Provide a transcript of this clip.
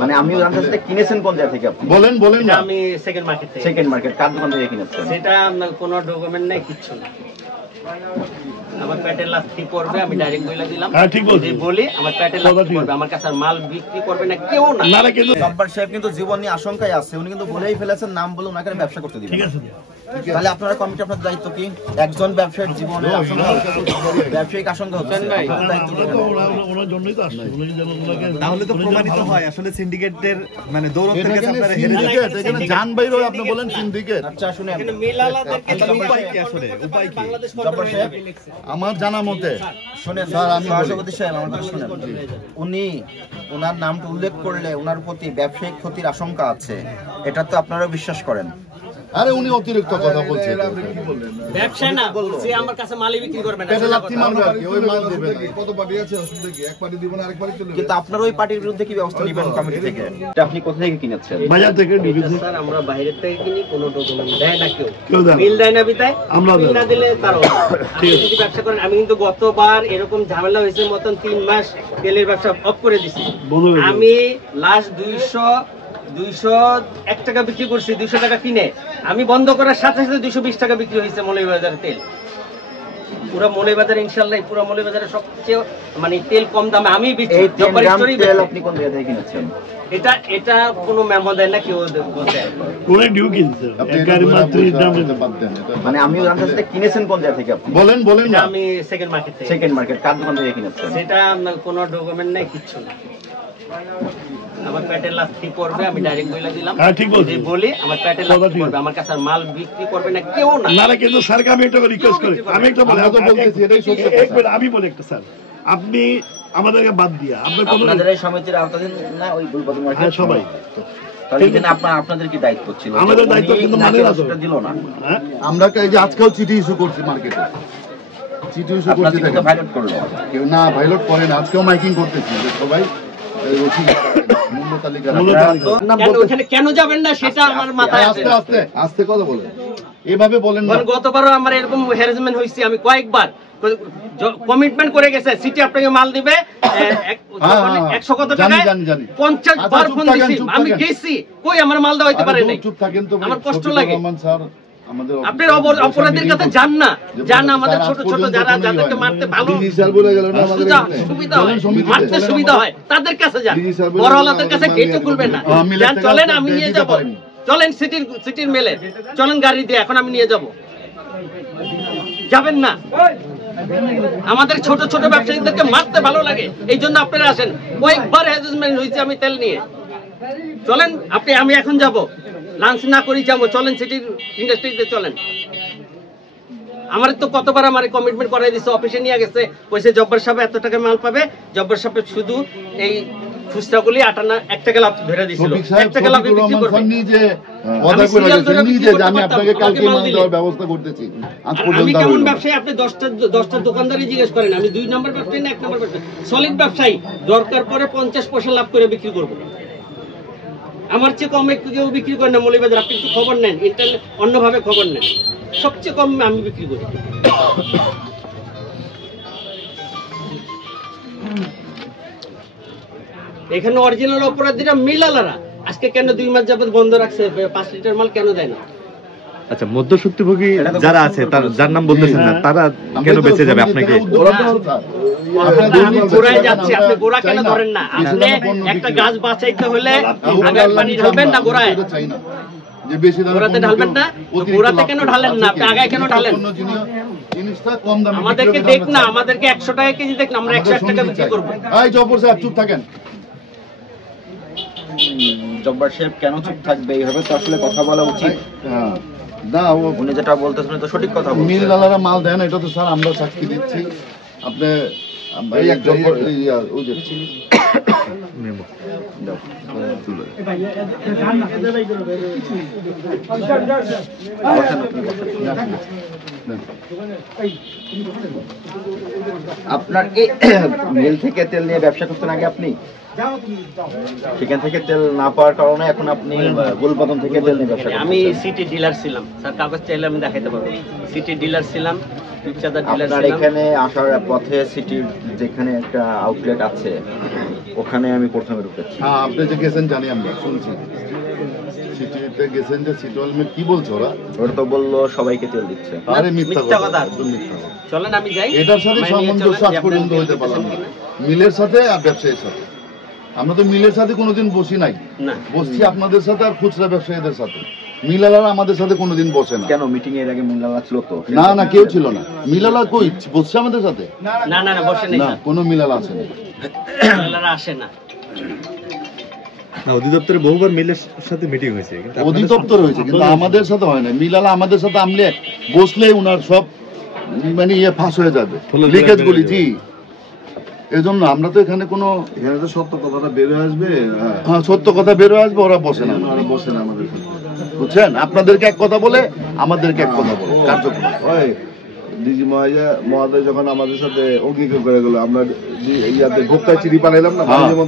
মানে আমিও জানতে চাই কিনেছেন কোন জায়গা থেকে আপনি? বলেন বলেন না। আমি সেকেন্ড মার্কেট থেকে। সেকেন্ড মার্কেট কার দোকান থেকে কিনেছেন? সেটা কোনো ডকুমেন্ট নাই, কিচ্ছু না। আমার পেটের লাথি করবে, আমি ডাইরেক্ট বলে দিলাম। হ্যাঁ ঠিক বলছি, বলি আমার পেটের লাথি করবে, আমার কাছে আর মাল বিক্রি করবে না কেউ না। না কিন্তু জব্বার সাহেব কিন্তু জীবন নিয়ে আশঙ্কায় আছে, উনি কিন্তু বলেই ফেলেছেন নাম বলে ওনাকে ব্যবসা করতে দিবেন। ঠিক আছে, তাহলে আপনারা কমিটি আপনার দায়িত্ব কি? একজন ব্যবসায়ীর জীবনে আশঙ্কা, ব্যবসায়িক আশঙ্কা হচ্ছে, আপনার দায়িত্ব কি? ওনার জন্যই তো আসছে। তাহলে তো প্রমাণিত হয় আসলে সিন্ডিকেটদের মানে দৌড় থেকে আপনারা হেরে সিন্ডিকেট এখানে জান বাইরে আপনি বলেন সিন্ডিকেট। আচ্ছা শুনেন, এখানে মিলালাদেরকে উপায় কি আসলে উপায় কি? জব্বার সাহেব আমার জানা মতে শুনেন, স্যার আমি সভাপতি সাহেব আমার কথা শুনেন, উনি ওনার নামটা উল্লেখ করলে ওনার প্রতি ব্যবসায়িক ক্ষতির আশঙ্কা আছে, এটা তো আপনারাও বিশ্বাস করেন। আরে উনি অতিরিক্ত কথা বলছে, ব্যবসা না, সে আমার কাছে মালই বিক্রি করবে না। পেটে লাথি মারবে আর কি, ওই মাল দেবে না। কত পার্টি আছে অসুবিধা কি? এক পার্টি দিব না, আরেক পার্টি চলে কিন্তু আপনার ওই পার্টির বিরুদ্ধে কি ব্যবস্থা নেবেন কমিটি থেকে? এটা আপনি কোথা থেকে কিনেছেন? বাজার থেকে ঢুকেছে। স্যার আমরা বাইরে থেকে কিনি, কোনো ডকুমেন্ট দেয় না কেউ, কেউ দেয় না। বিল দেয় না বিদায়, আমরা বিল না দিলে তারও ঠিক আছে। যদি ব্যবসা করেন, আমি কিন্তু গতবার এরকম ঝামেলা হয়েছে মতন 3 মাস তেলের ব্যবসা অফ করে দিছি। আমি লাস্ট 201 টাকা বিক্রি করছি, 200 টাকা কিনে। আমি বন্ধ করার সাথে সাথে 220 টাকা বিক্রি হয়েছে মৌলভীবাজারের তেল। পুরো মৌলভীবাজার ইনশাআল্লাহ পুরো মৌলভীবাজারে সবচেয়ে মানে তেল কম দামে আমি বিক্রি। এই 3 গ্রাম তেল আপনি কোন জায়গা থেকে কিনেছেন? এটা কোনো মেমো দেয় না, কেউ বলতে কোনে ডিউ কিনছে এক গাড়ি মাত্র দাম দিতে পারতেন। মানে আমিও জানতে চাই কিনেছেন কোন জায়গা থেকে আপনি? বলেন বলেন না। আমি সেকেন্ড মার্কেট থেকে। সেকেন্ড মার্কেট কার দোকান থেকে কিনেছেন? সেটা কোনো ডকুমেন্ট নাই, কিচ্ছু না। আমার পেটের লাথি করবে, আমি ডাইরেক্ট বলে দিলাম। হ্যাঁ ঠিক বলছি, বলি আমার পেটের লাথি করবে, আমার কাছে আর মাল বিক্রি করবে না কেউ না। না কিন্তু স্যারকে আমি একটা রিকোয়েস্ট করি, আমি একটা বলি, আমি তো বলতেছি এটাই সত্য কথা। আমি বলি একটা স্যার, আপনি আমাদেরকে বাদ দিয়া আপনি কোন আপনাদের এই সমিতির আওতাধীন না ওই গুলবাদী মার্কেট সবাই? তাহলে এখানে আপনাদের কি দায়িত্ব ছিল? আমাদের দায়িত্ব কিন্তু মানে না তো। দিল না। হ্যাঁ আমরা এই যে আজকেও চিঠি ইস্যু করছি মার্কেটে, চিঠি ইস্যু করছি, আপনাদের কিন্তু ভাইলেট করলো। কেউ না ভাইলট করে না, আজকেও মাইকিং করতেছি যে সবাই মূল্য তালিকা কেন ওখানে কেন যাবেন না সেটা আমার মাথায় আছে। আস্তে আস্তে আস্তে কথা বলেন, এভাবে বলেন না। গতবারও আমার এরকম হ্যারাসমেন্ট হয়েছে, আমি কয়েকবার কমিটমেন্ট করে গেছে সিটি আপনাকে মাল দিবে 100 কত টাকায় 50 বার ফোন দিছি, আমি গেছি, কই আমার মাল দেওয়া হইতে পারে নাই। চুপ থাকেন তো, আমার কষ্ট লাগে। স্যার আমাদের আপনার অপরাধীর কাছে যান না, যান না, আমাদের ছোট ছোট যারা যাদেরকে মারতে ভালো সুবিধা হয়, মারতে সুবিধা হয় তাদের কাছে যান, বড়ওয়ালাদের কাছে গেটও খুলবেন না। যান, চলেন আমি নিয়ে যাব, চলেন সিটির মেলে চলেন গাড়ি দিয়ে, এখন আমি নিয়ে যাব। যাবেন না, আমাদের ছোট ছোট ব্যবসায়ীদেরকে মারতে ভালো লাগে, এই জন্য আপনারা আসেন। কয়েকবার হ্যারাসমেন্ট হয়েছে আমি তেল নিয়ে। চলেন আপনি, আমি এখন যাব, লাঞ্চ না করি যাবো, চলেন সিটির ইন্ডাস্ট্রিতে চলেন। আমার তো কতবার আমার কমিটমেন্ট করাই দিচ্ছে, অফিসে নিয়ে গেছে, কইছে জব্বার সাহেব এত টাকা মাল পাবে। জব্বার সাহেব শুধু এই খুচরাগুলি 1 টাকা লাভ ধরে দিছিল, 1 টাকা লাভ বিক্রি করবে। নিজে ওয়াদা করে গেছেন নিজে যে আমি আপনাকে কালকে মাল দেওয়ার ব্যবস্থা করতেছি। আজ পর্যন্ত আমি কেমন ব্যবসায়ী আপনি 10টা দোকানদারই জিজ্ঞেস করেন, আমি 2 নম্বর ব্যবসায়ী না 1 নম্বর ব্যবসায়ী? সলিড ব্যবসায়ী, দরকার পরে 50 পয়সা লাভ করে বিক্রি করব। আমার চেয়ে কমে কেউ বিক্রি করে না মৌলভীবাজার, আপনি একটু খবর নেন, ইন্টারনেট অন্যভাবে খবর নেন, সবচেয়ে কম আমি বিক্রি করি। এখানে অরিজিনাল অপরাধীরা মিলালারা আজকে কেন 2 মাস যাবত বন্ধ রাখছে, 5 লিটার মাল কেন দেয় না? আচ্ছা, মধ্যসুক্তিভোগী যারা আছে যার নাম বলতেছেন না, তারা কেন বেঁচে যাবে? আপনাকে গোড়ায় যাচ্ছে, আপনি গোড়া কেন ধরেন না? আপনি একটা গাছ বাঁচাইতে হলে আগায় পানি ঢালবেন না গোড়ায়? গোড়াতে ঢালবেন না, গোড়াতে কেন ঢালেন না? আপনি আগায় কেন ঢালেন? আমাদেরকে দেখ না, আমাদেরকে 100 টাকা কেজি দেখ না, আমরা 101 টাকা বিক্রি করবো। এই জব্বর সাহেব চুপ থাকেন। জব্বার সাহেব কেন চুপ থাকবে? এইভাবে তো আসলে কথা বলা উচিত। না, উনি যেটা বলতেছেন তো সঠিক কথা বলছেন। মিলদালারা মাল দেন, এটা তো স্যার আমরা সাক্ষী দিচ্ছি। আপনি এই এক জব্বর ওই যে আপনার এই মিল থেকে তেল নিয়ে ব্যবসা করতেন আগে আপনি, সেখান থেকে তেল না পাওয়ার কারণে এখন আপনি গুলবাদন থেকে তেল নিয়ে ব্যবসা করেন। আমি সিটি ডিলার ছিলাম স্যার, কাগজ চাইলে আমি দেখাইতে পারবো। সিটি ডিলার ছিলাম, আপনার এখানে আসার পথে সিটির যেখানে একটা আউটলেট আছে ওখানে আমি প্রথমে ঢুকেছি। হ্যাঁ, আপনি যে গেছেন জানি আমরা, শুনছি সিটিতে গেছেন, যে সিটি হল মিল কি বলছে ওরা? ওরা তো বললো সবাইকে তেল দিচ্ছে। আরে মিথ্যা মিথ্যা কথা, কথা। একদম মিথ্যা কথা। চলেন আমি যাই, এটার সাথে আমায় নিয়ে সামঞ্জস্য চলেন, আজ যে পর্যন্ত আপনারা হইতে তেল পারলাম না, দিতেছেন মিলের সাথে আর ব্যবসায়ীর সাথে। আমরা তো মিলের সাথে কোনোদিন বসি নাই, না। বসছি আপনাদের সাথে আর খুচরা ব্যবসায়ীদের সাথে। মিলালারা আমাদের সাথে কোনোদিন বসে না। কেন মিটিং এর আগে মিলালা ছিল তো? না না, কেউ ছিল না। মিলালা কই বসছে আমাদের সাথে? না না না, বসে নেই, না, কোনো মিলালা আছে না। আপনারা আসে না। না, অধিদপ্তরে বহুবার মিলের সাথে মিটিং হয়েছে, কিন্তু আপনাদের অধিদপ্তর হয়েছে, কিন্তু আমাদের সাথে হয় না। মিলালা আমাদের সাথে আমলে বসলে উনার সব মানে ইয়ে ফাঁস হয়ে যাবে, ফলে লিকেজ গুলি। বেড়ে জি, এজন্য আমরা তো এখানে কোনো, এখানে তো সত্য কথাটা বের হয়ে আসবে। হ্যাঁ, সত্য কথা বের হয়ে আসবে, ওরা বসে না, ওরা বসে না আমাদের সাথে। বুঝছেন? আপনাদেরকে এক কথা বলে, আমাদেরকে এক কথা বলে কার্যক্রম। ওই ডিজি মহোদয় যখন আমাদের সাথে অঙ্গীকার করে গেল, আমরা ইয়াতে ভোক্তা চিঠি পাঠাইলাম না, হ্যাঁ। যেমন